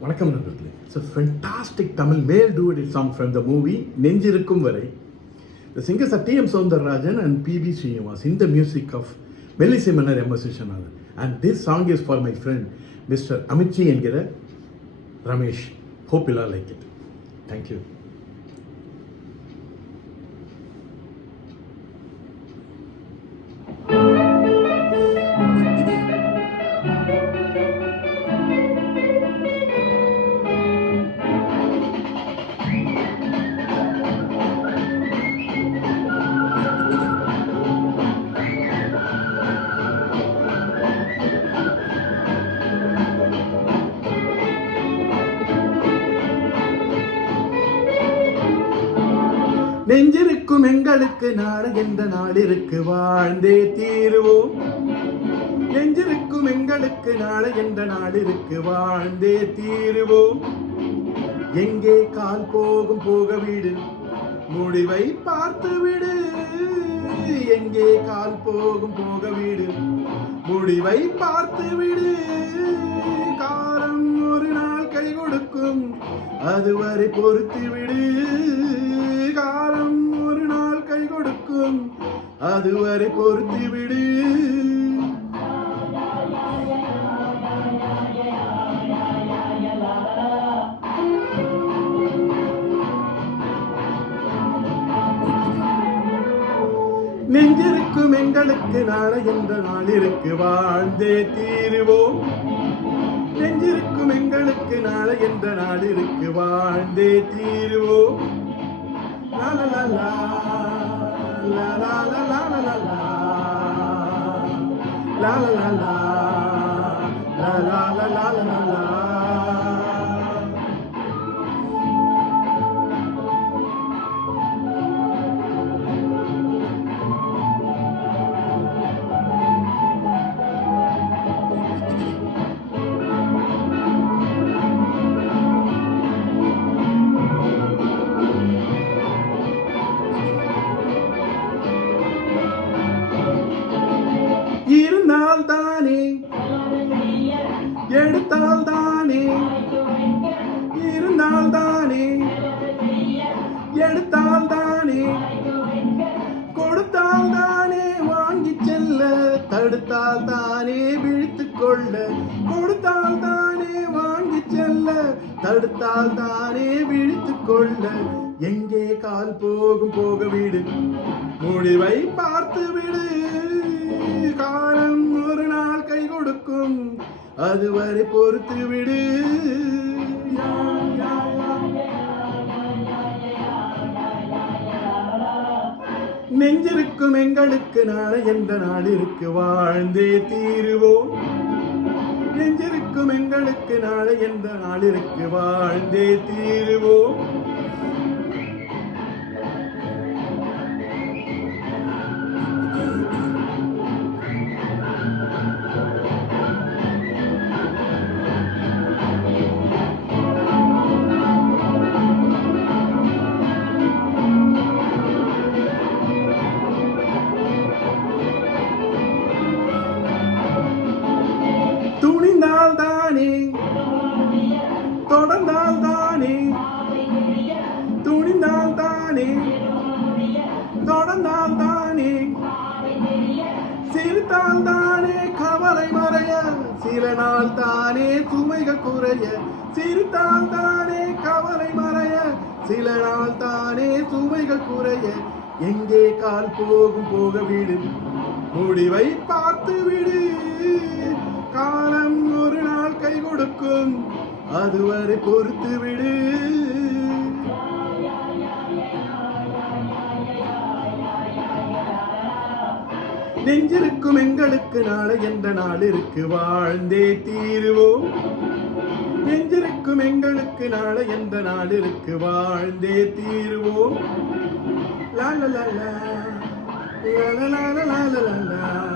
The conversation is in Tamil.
வணக்கம் நண்பர்களே. It's a fantastic Tamil male duet song from the movie நெஞ்சிருக்கும் வரை. The singers are T.M. Soundararajan and P.B. Srinivas in the music of Melissy Mannar M.S. Vishwanathan. And this song is for my friend Mr. Amitji என்கிற Ramesh. Hope you'll all like it. Thank you. நெஞ்சிருக்கும் எங்களுக்கு நாடு என்ற நாடிற்கு வாழ்ந்தே தீருவோம். நெஞ்சிருக்கும் எங்களுக்கு நாடு என்ற நாடிற்கு வாழ்ந்தே தீருவோம். எங்கே கால் போகும் போக விடு, முடிவை பார்த்து விடு. எங்கே கால் போகும் போக விடு, முடிவை பார்த்து விடு. காலம் ஒரு நாள் கை கொடுக்கும், அதுவரை பொறுத்து விடு. காலம் ஒரு நாள் கை கொடுக்கும், அதுவரை பொறுத்து விடு. நெஞ்சிருக்கும் எங்களுக்கு நாளை என்ற நாளிற்கு வாழ்ந்தே தீருவோம். நெஞ்சிருக்கும் எங்களுக்கு நாளை என்ற நாளிற்கு வாழ்ந்தே தீருவோம். La la la la la la la la la la la la la la la la la la la la. இருந்தால் தானே எடுத்தால் தானே, இருந்தால் தானே எடுத்தால் தானே, கொடுத்தால் தானே வாங்கி செல்ல, தடுத்தால் தானே விழித்து கொள்ள. கொடுத்தால் தானே வாங்கி செல்ல, தடுத்தால் தானே விழித்து கொள்ள. எங்கே கால் போகும் போக விடு, முடிவை பார்த்து விடு. காலம் ஒரு நாள் கை கொடுக்கும், அதுவரை பொறுத்து விடு. நெஞ்சிருக்கும் எங்களுக்கு நாளை என்ற நாளிற்கு வாழ்ந்தே தீருவோம். நெஞ்சிருக்கும் எங்களுக்கு நாளை என்ற நாளிற்கு வாழ்ந்தே தீருவோம். துணிந்தால் தானே, தொடர்ந்தால் தானே, துணிந்தால் தானே, தொடர்ந்தால் தானே, சிரித்தால் தானே கவலை மறைய, சில நாள் தானே சுமைகள் குறைய. சிரித்தால் தானே கவலை மறைய, சில நாள் தானே சுமைகள் குறைய. எங்கே கால் போகும் போக விடு, முடிவை பார்த்து விடு. காலம் ஒரு நாள் கை கொடுக்கும், அதுவரை பொறுத்து விடு. நெஞ்சிருக்கும் எங்களுக்கு நாளை என்ற நாளிற்கு வாழ்ந்தே தீருவோம். நெஞ்சிருக்கும் எங்களுக்கு நாளை என்ற நாளிற்கு வாழ்ந்தே தீருவோம். லா லா லா லா லா லா லா லா லா.